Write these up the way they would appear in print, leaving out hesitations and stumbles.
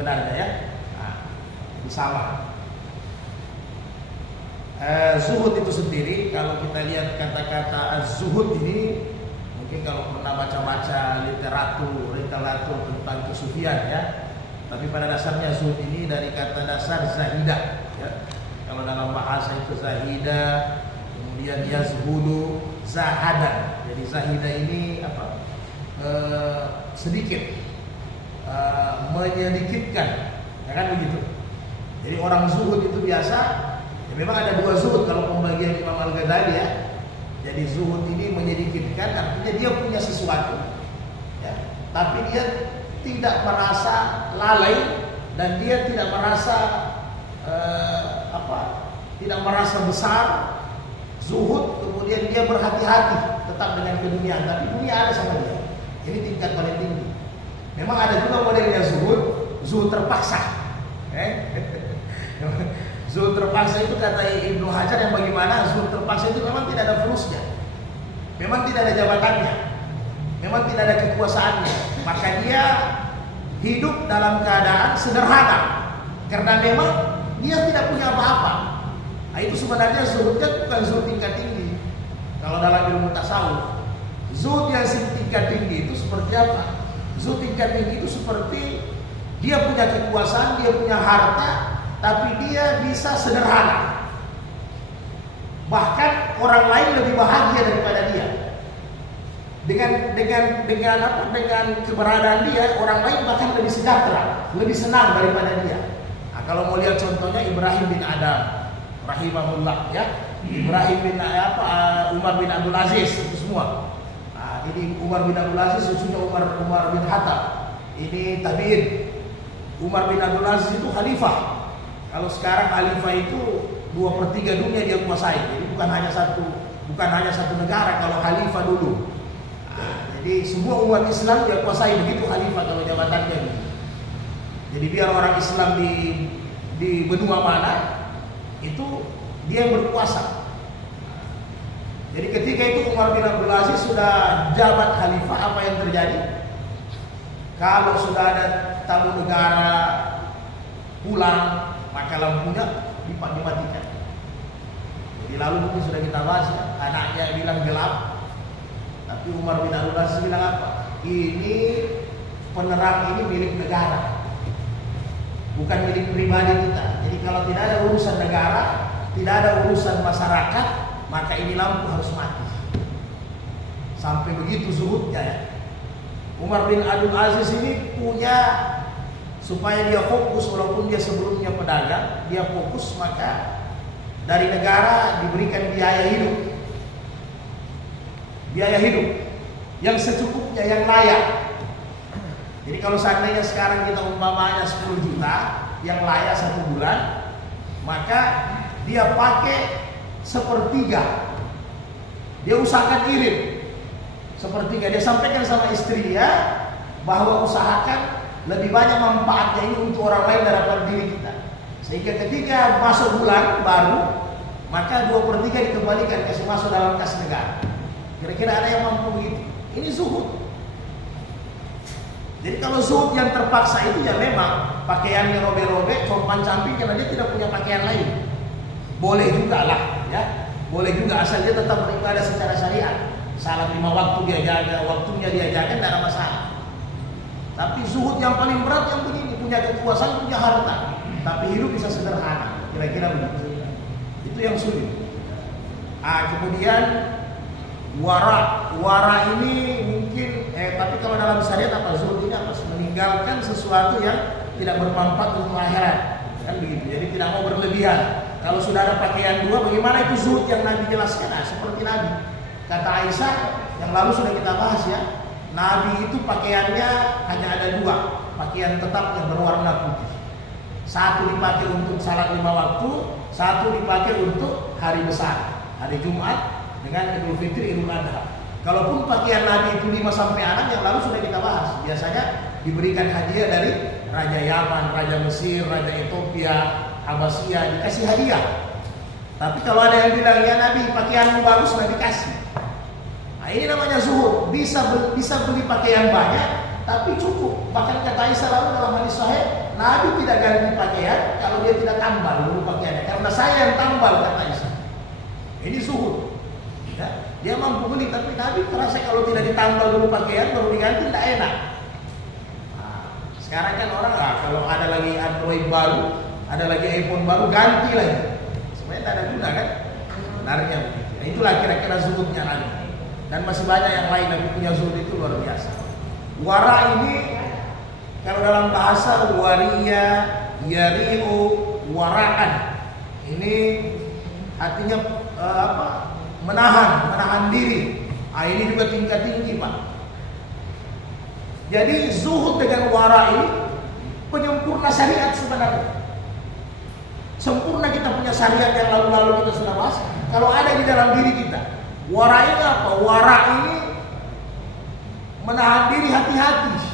Benarnya ya, nah, sama. Zuhud itu sendiri, kalau kita lihat kata-kata zuhud ini, mungkin kalau pernah baca-baca literatur tentang kesufian ya. Tapi pada dasarnya zuhud ini dari kata dasar zahida ya. Kalau dalam bahasa itu zahida, kemudian yazhudu, zahadan. Jadi zahida ini apa? Sedikit, menyedikitkan, ya kan begitu. Jadi orang zuhud itu biasa, ya memang ada dua zuhud kalau pembagian Imam Al-Ghazali ya. Jadi zuhud ini menyedikitkan, artinya dia punya sesuatu, ya, tapi dia tidak merasa lalai dan dia tidak merasa tidak merasa besar. Zuhud, kemudian dia berhati-hati tetap dengan keduniaan, tapi dunia ada sama dia. Ini tingkat paling tinggi. Memang ada juga modelnya zuhud terpaksa. Zuhud terpaksa itu kata Ibnu Hajar yang bagaimana zuhud terpaksa itu memang tidak ada flusnya, memang tidak ada jabatannya, memang tidak ada kekuasaannya. Maka dia hidup dalam keadaan sederhana karena memang dia tidak punya apa-apa. Nah, itu sebenarnya zuhudnya bukan zuhud tingkat tinggi. Kalau dalam ilmu tasawuf, zuhud yang tingkat tinggi itu seperti apa? Zuhud tingkat tinggi itu seperti dia punya kekuasaan, dia punya harta, tapi dia bisa sederhana. Bahkan orang lain lebih bahagia daripada dia. Dengan keberadaan dia, orang lain bahkan lebih sejahtera, lebih senang daripada dia. Nah, kalau mau lihat contohnya Ibrahim bin Adam rahimahullah ya. Ibrahim bin Umar bin Abdul Aziz itu semua. Ini Umar bin Abdul Aziz, cucunya Umar bin Khattab. Ini tabi'in. Umar bin Abdul Aziz itu khalifah. Kalau sekarang khalifah itu 2/3 dunia dia kuasai. Jadi bukan hanya satu negara kalau khalifah dulu. Jadi semua umat Islam dia kuasai, begitu khalifah kalau jabatannya. Jadi biar orang Islam di benua mana itu dia yang berkuasa. Jadi ketika itu Umar bin Abdul Aziz sudah jabat khalifah, apa yang terjadi? Kalau sudah ada tamu negara pulang, maka lampunya dimatikan. Jadi lalu mungkin sudah kita bahas ya, anaknya bilang gelap, tapi Umar bin Abdul Aziz bilang apa? Ini penerang ini milik negara, bukan milik pribadi kita. Jadi kalau tidak ada urusan negara, tidak ada urusan masyarakat, maka ini lampu harus mati. Sampai begitu zuhudnya ya. Umar bin Abdul Aziz ini punya, supaya dia fokus, walaupun dia sebelumnya pedagang, dia fokus, maka dari negara diberikan biaya hidup yang secukupnya, yang layak. Jadi kalau seandainya sekarang kita umpamanya 10 juta yang layak 1 bulan, maka dia pakai 1/3. Dia usahakan irit 1/3. Dia sampaikan sama istri dia bahwa usahakan lebih banyak manfaatnya ini untuk orang lain daripada diri kita. Sehingga ketika masuk bulan baru, maka 2/3 dikembalikan, kasih masuk dalam kas negara. Kira-kira ada yang mampu begitu? Ini zuhud. Jadi kalau zuhud yang terpaksa itu ya memang pakaiannya robek-robek, compang-camping karena dia tidak punya pakaian lain. Boleh juga lah ya. Boleh juga asal dia tetap beribadah secara syariat. Salat 5 waktu dia jaga, waktunya dia jaga, tidak ada masalah. Tapi zuhud yang paling berat yang begini, punya kekuasaan, punya harta, tapi hidup bisa sederhana. Kira-kira begitu. Itu yang sulit. Kemudian wara ini mungkin tapi kalau dalam syariat apa zuhud ini apa? Meninggalkan sesuatu yang tidak bermanfaat untuk akhirat. Kan begitu. Jadi tidak mau berlebihan. Kalau sudah ada pakaian 2, bagaimana itu zuhud yang Nabi jelaskan? Seperti Nabi. Kata Aisyah yang lalu sudah kita bahas ya. Nabi itu pakaiannya hanya ada 2, pakaian tetap yang berwarna putih. Satu dipakai untuk salat 5 waktu, satu dipakai untuk hari besar, hari Jumat dengan Idul Fitri, Idul Adha. Kalaupun pakaian Nabi itu 5-6 yang lalu sudah kita bahas, biasanya diberikan hadiah dari Raja Yaman, Raja Mesir, Raja Ethiopia, Abbasiyah, dikasih hadiah. Tapi kalau ada yang bilang ya Nabi pakaianmu bagus, Nabi kasih. Nah ini namanya zuhud. Bisa beli pakaian banyak, tapi cukup. Bahkan kata Aisyah lalu dalam hadis sahih, Nabi tidak ganti pakaian kalau dia tidak tambal dulu pakaiannya, karena saya yang tambal, kata Isa. Ini zuhud. Ya, dia mampu beli, tapi Nabi merasa kalau tidak ditambal dulu pakaian baru diganti tidak enak. Nah, sekarang kan orang kalau ada lagi Android baru, ada lagi iPhone baru, ganti lagi. Sebenarnya tidak ada guna kan? Benarnya begitu. Nah, itulah kira-kira zuhudnya Nabi. Dan masih banyak yang lain Nabi punya zuhud itu luar biasa. Wara ini kalau dalam bahasa wariya, yari'u, waraan. Ini artinya menahan diri. Ini juga tingkat tinggi, Pak. Jadi zuhud dengan wara ini penyempurna syariat sebenarnya. Sempurna kita punya syariat yang lalu-lalu kita sudah bahas. Kalau ada di dalam diri kita, wara ini apa? Wara ini menahan diri, hati-hati.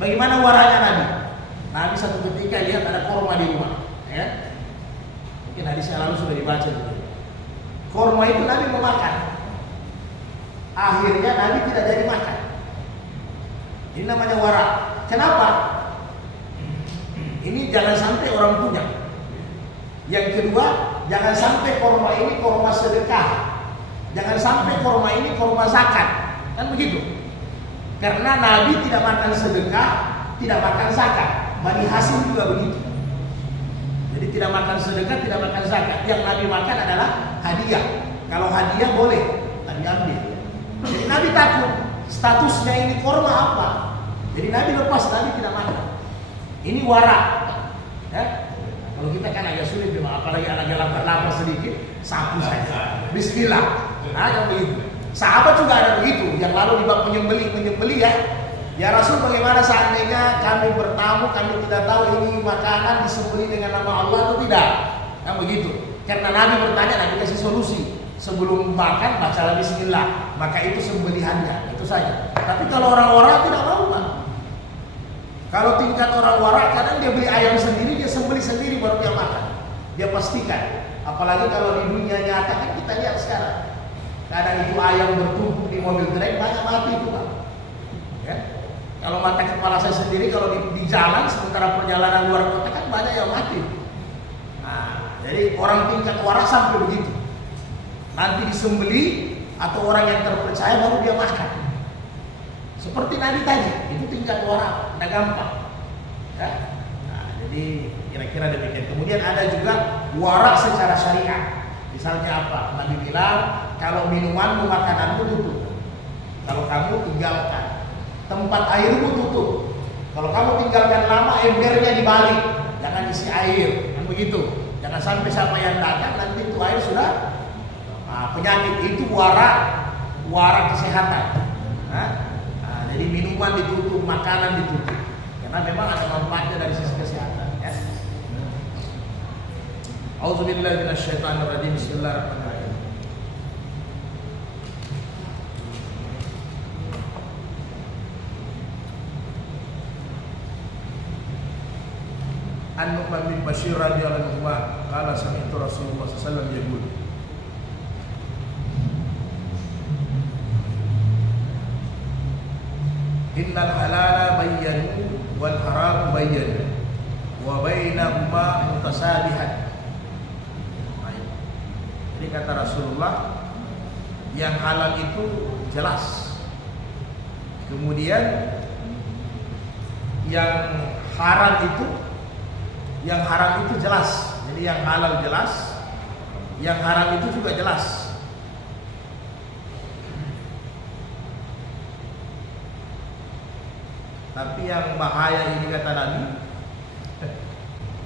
Bagaimana waranya Nabi? Nabi satu ketika lihat ada korma di rumah, ya. Mungkin hadisnya lalu sudah dibaca juga. Korma itu Nabi mau makan. Akhirnya Nabi tidak jadi makan. Ini namanya wara. Kenapa? Ini jangan sampai orang punya. Yang kedua, jangan sampai korma ini korma sedekah. Jangan sampai korma ini korma zakat. Kan begitu. Karena Nabi tidak makan sedekah, tidak makan zakat. Bani Hasyim juga begitu. Jadi tidak makan sedekah, tidak makan zakat. Yang Nabi makan adalah hadiah. Kalau hadiah boleh, Nabi ambil. Jadi Nabi takut statusnya ini korma apa. Jadi Nabi lepas, Nabi tidak makan. Ini wara. Ya? Kalau kita kan agak sulit, apalagi agak lapar sedikit, sapu saja. Bismillah. Nah, yang begitu. Sahabat juga ada begitu. Yang lalu di bab menyembeli ya. Ya Rasul, bagaimana seandainya kami bertamu, kami tidak tahu ini makanan disembeli dengan nama Allah atau tidak? Kan begitu. Karena Nabi bertanya, Nabi kasih solusi. Sebelum makan bacalah bismillah, maka itu sembelihannya, itu saja. Tapi kalau orang-orang tidak mau, Pak. Kalau tingkat orang warak, kadang dia beli ayam sendiri, dia sembeli sendiri baru dia makan. Dia pastikan. Apalagi kalau di dunia nyata kan kita lihat sekarang. Kadang itu ayam bertumpuk di mobil trek, banyak mati itu, Pak. Ya? Kalau mata kepala saya sendiri, kalau di jalan sementara perjalanan luar kota kan banyak yang mati. Nah, jadi orang tingkat warak sampai begitu. Nanti disembeli atau orang yang terpercaya baru dia makan. Seperti Nabi tadi, itu tingkat warak, tidak gampang. Ya? Nah, jadi kira-kira demikian. Kemudian ada juga warak secara syariat. Misalnya apa? Nabi bilang, kalau minumanmu, makananmu tutup. Kalau kamu tinggalkan. Tempat airmu tutup. Kalau kamu tinggalkan lama, embernya dibalik. Jangan isi air. Kan begitu. Jangan sampai siapa yang datang nanti itu air sudah penyakit. Itu warak kesehatan. Jadi minuman ditutup, makanan ditutup. Karena memang ada manfaatnya dari sisi kesehatan. Ya. Auzubillahi minasyaitonirrajim. Bismillahirrahmanirrahim. An-Nu'man bin Bashir radhiyallahu anhu qala sami'tu Rasulullah sallallahu alaihi wasallam yaqul innal halala bayyanu wal haram bayyanu wa bainahuma mutasabihat. Jadi kata Rasulullah, yang halal itu jelas. Kemudian yang haram itu jelas. Jadi yang halal jelas, yang haram itu juga jelas. Tapi yang bahaya ini kata Nabi,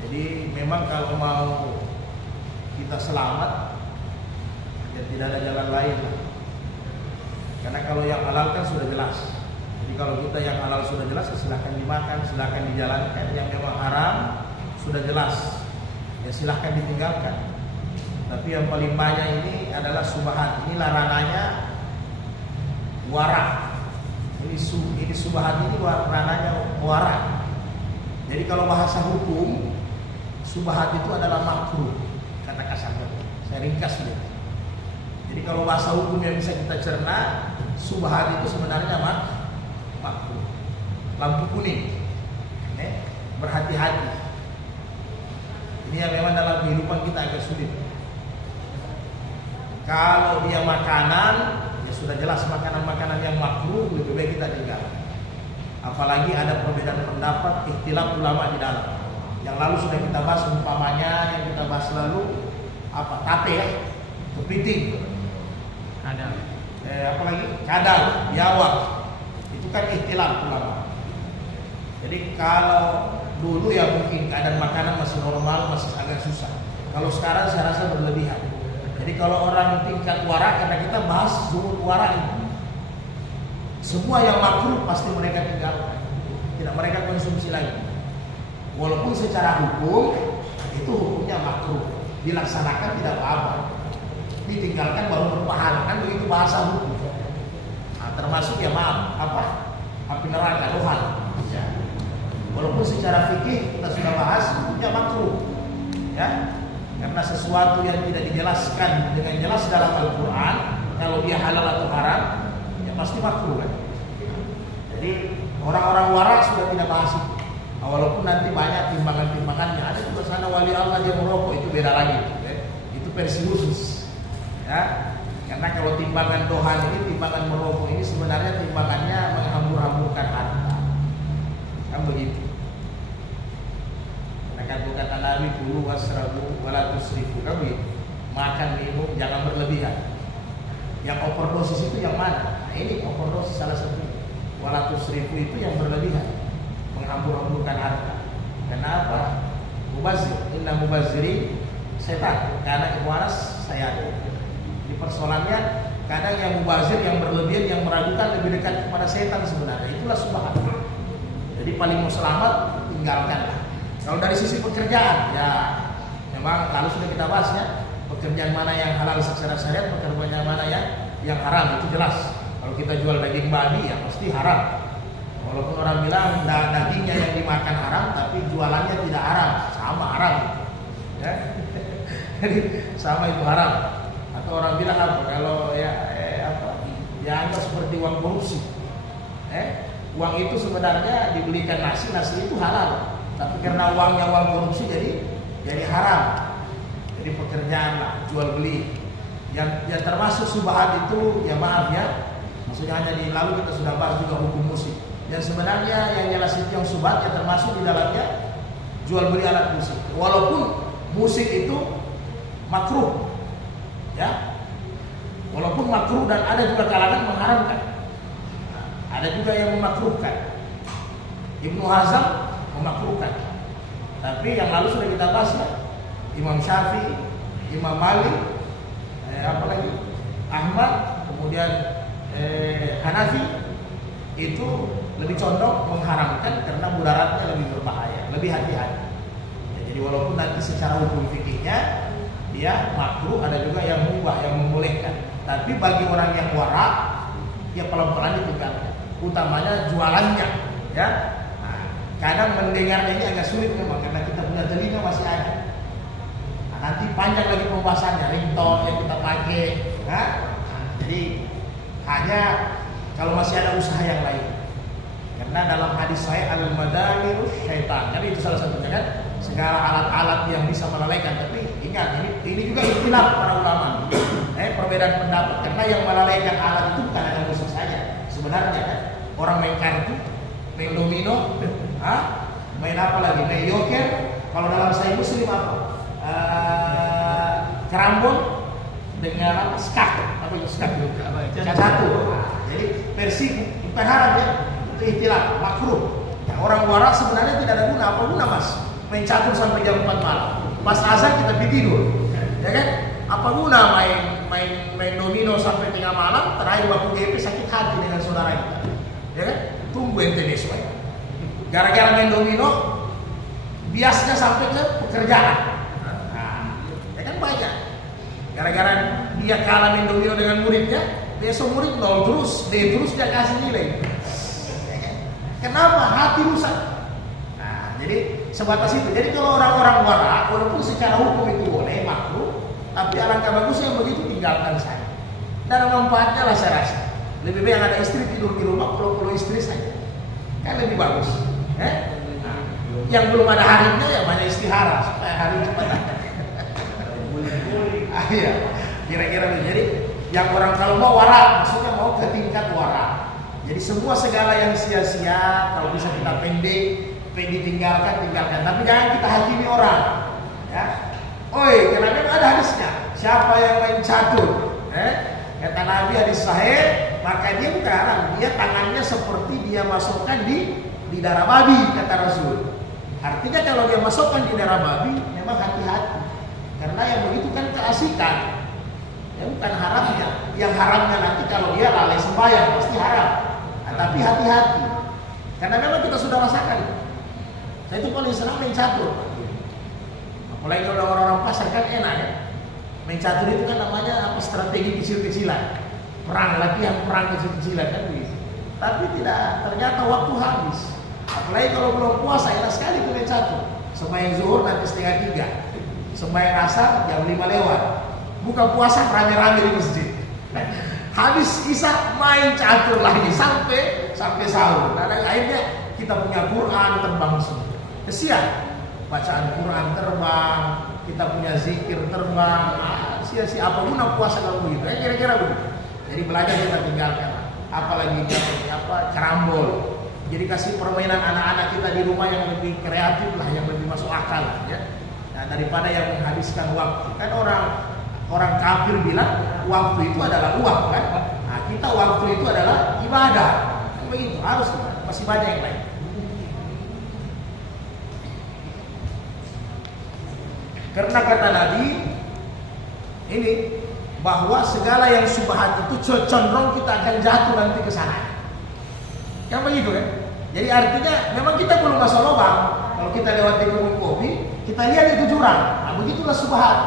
jadi memang kalau mau kita selamat, ya tidak ada jalan lain. Karena kalau yang halal kan sudah jelas. Jadi kalau kita yang halal sudah jelas, silahkan dimakan, silahkan dijalankan. Yang memang haram sudah jelas, ya silahkan ditinggalkan. Tapi yang paling banyak ini adalah subhat. Ini larangannya warak. Ini subhat ini ranahnya warak. Jadi kalau bahasa hukum, subhat itu adalah makruh, kata kasarnya. Saya ringkas dulu. Jadi kalau bahasa hukum yang bisa kita cerna, subhat itu sebenarnya makruh. Lampu kuning. hati-hati. Ini yang memang dalam kehidupan kita agak sulit. Kalau dia makanan, ya sudah jelas makanan-makanan yang makruh lebih baik kita tinggal. Apalagi ada perbedaan pendapat, ikhtilaf ulama di dalam. Yang lalu sudah kita bahas umpamanya, yang kita bahas lalu apa? Tape ya, kepiting, Kadal. apalagi kadal, biawak. Itu kan ikhtilaf ulama. Jadi kalau dulu ya mungkin keadaan makanan masih normal, masih agak susah. Kalau sekarang saya rasa berlebihan. Jadi kalau orang tingkat wara, karena kita bahas zuhud wara ini, semua yang makruh pasti mereka tinggalkan, tidak mereka konsumsi lagi. Walaupun secara hukum itu hukumnya makruh, dilaksanakan tidak apa-apa, ditinggalkan baru berpahala, kan begitu bahasa hukum. Nah, termasuk ya maaf api neraka rohan. Walaupun secara fikih kita sudah bahas hukumnya makruh, ya, karena sesuatu yang tidak dijelaskan dengan jelas dalam Al-Quran, kalau dia halal atau haram, ya pasti makruh kan. Jadi orang-orang waras sudah tidak bahas itu. Walaupun nanti banyak timbangan-timbangannya, ada juga sana wali Allah dia merokok, itu beda lagi, ya. Itu versi khusus, ya. Karena kalau timbangan dohan ini, timbangan merokok ini sebenarnya timbangannya menghambur-hamburkan harta, kan begitu. Kata Nabi kulu wasrabu wala tusrifu, kan begitu. Makan minum jangan berlebihan. Yang overdosis itu yang mana? Nah, ini overdosis salah satunya. Wala tusrifu itu yang berlebihan, menghambur-hamburkan harta. Kenapa? Mubazir, inna mubaziri setan, karena ikhwanas saya. Di persoalannya kadang yang mubazir, yang berlebihan, yang meragukan lebih dekat kepada setan sebenarnya. Itulah subhan. Jadi paling mau selamat tinggalkanlah. Kalau dari sisi pekerjaan, ya memang kalau sudah kita bahas ya, pekerjaan mana yang halal secara syariat, pekerjaan mana yang haram, itu jelas. Kalau kita jual daging babi ya pasti haram. Walaupun orang bilang dagingnya yang dimakan haram, tapi jualannya tidak haram, sama haram. Ya. Jadi sama itu haram. Atau orang bilang apa? Kalau dianggap seperti uang korupsi. Uang itu sebenarnya dibelikan nasi itu halal. Tapi karena uangnya uang korupsi jadi haram. Jadi pekerjaan lah, jual beli. Yang termasuk subhat itu ya maaf ya. Maksudnya hanya di lalu kita sudah bahas juga hukum musik. Dan sebenarnya yang jelas itu yang subhat yang termasuk di dalamnya jual beli alat musik. Walaupun musik itu makruh, ya. Walaupun makruh dan ada juga kalangan mengharamkan. Nah, ada juga yang memakruhkan. Ibnu Hazm memakruhkan. Tapi yang lalu sudah kita bahas ya, Imam Syafi'i, Imam Malik, apalagi Ahmad, kemudian Hanafi itu lebih condong mengharamkan karena mudaratnya lebih berbahaya, lebih hati-hati. Ya, jadi walaupun nanti secara hukum fikihnya dia makruh, ada juga yang mubah, yang membolehkan. Tapi bagi orang yang wara, dia pelan-pelan ditinggalkan. Utamanya jualannya, ya. Kadang mendengarnya ini agak sulit memang karena kita punya telinga masih ada. Nah, nanti panjang lagi pembahasannya, ringtone yang kita pakai. Nah, jadi hanya kalau masih ada usaha yang lain. Karena dalam hadis saya al-madamiru syaitan. Jadi itu salah satunya kan segala alat-alat yang bisa melalaikan. Tapi ingat ini juga ikhtilaf para ulama. Perbedaan pendapat karena yang melalaikan alat itu bukan hanya musik saja. Sebenarnya kan orang main kartu, main domino, main apa lagi? Main yoker. Kalau dalam saya muslim apa? Kerambon dengan apa? Skak. Apa itu skak? Satu. Jadi versi bukan haram ya. Itu ikhtilaf, makruh. Ya, orang waras sebenarnya tidak ada guna. Apa guna mas? Main catur sampai jam 4 malam. Pas azan kita tidur. Ya kan? Apa guna main domino sampai tengah malam? Terakhir baku GP sakit hati dengan saudara kita. Ya kan? Tunggu ente besok ya. Gara-gara main domino, biasnya sampai ke pekerjaan. Nah, ya kan banyak. Gara-gara dia kalah main domino dengan muridnya, besok murid nol terus, dia kasih nilai. Ya kan? Kenapa? Hati rusak. Nah, jadi sebatas itu. Jadi kalau orang-orang wara, walaupun secara hukum itu boleh makruh, tapi alangkah bagusnya yang begitu tinggalkan saja. Dan manfaatnya lah saya rasa. Lebih baik yang ada istri tidur di rumah, pulau istri saja. Kan lebih bagus. Nah, Yang belum ada harinya ya banyak istihara supaya hari cepat datang. Iya, kira-kira begitu. Jadi yang orang kalau mau wara, maksudnya mau ke tingkat wara. Jadi semua segala yang sia-sia kalau bisa kita pendek ditinggalkan. Tapi jangan kita hakimi orang. Ya, oi, karena memang ada hadisnya. Siapa yang main catur? Kata Nabi hadis sahih, maka dia bukan, dia tangannya seperti dia masukkan di darah babi, kata Rasul. Artinya kalau dia masukkan di darah babi, memang hati-hati. Karena yang begitu kan keasikan. Ya bukan haramnya. Yang haramnya nanti kalau dia lalai sembahyang pasti haram. Nah, tapi hati-hati. Karena memang kita sudah rasakan. Saya itu paling senang main catur. Apalagi kalau orang-orang pasar kan enak ya. Main catur itu kan namanya apa, strategi kecil-kecilan. Latihan perang kecil-kecilan kan begitu. Tapi ternyata waktu habis. Apalagi kalau belum puasa, enak sekali main catur. Sembahyang zuhur nanti 2:30. Sembahyang asar jam 5 lewat. Buka puasa rame-rame di masjid. Habis isya main catur lagi sampai sahur. Nah, akhirnya kita punya Quran terbang semua. Kesian. Bacaan Quran terbang, kita punya zikir terbang. Sia-sia apa guna puasa kalau begitu? Kira-kira begitu. Jadi belajar kita tinggalkan. Apalagi karambol. Jadi kasih permainan anak-anak kita di rumah yang lebih kreatif lah, yang lebih masuk akal ya. Nah, daripada yang menghabiskan waktu. Kan orang kafir bilang waktu itu adalah uang kan. Nah, kita waktu itu adalah ibadah. Kan begitu, harus masih banyak yang lain. Karena kata Nabi ini bahwa segala yang subhat itu cenderung kita akan jatuh nanti ke sana. Yang begitu kan? Jadi artinya memang kita belum masuk lubang. Kalau kita lewat di kebun kopi, kita lihat itu jurang. Nah, begitulah subhat.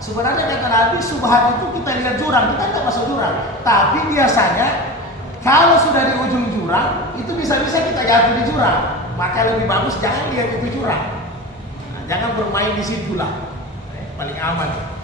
Sebenarnya kata Nabi, subhat itu kita lihat jurang, kita tidak masuk jurang. Tapi biasanya kalau sudah di ujung jurang, itu bisa-bisa kita jatuh di jurang. Maka lebih bagus jangan lihat itu jurang. Nah, jangan bermain di situlah. Paling aman.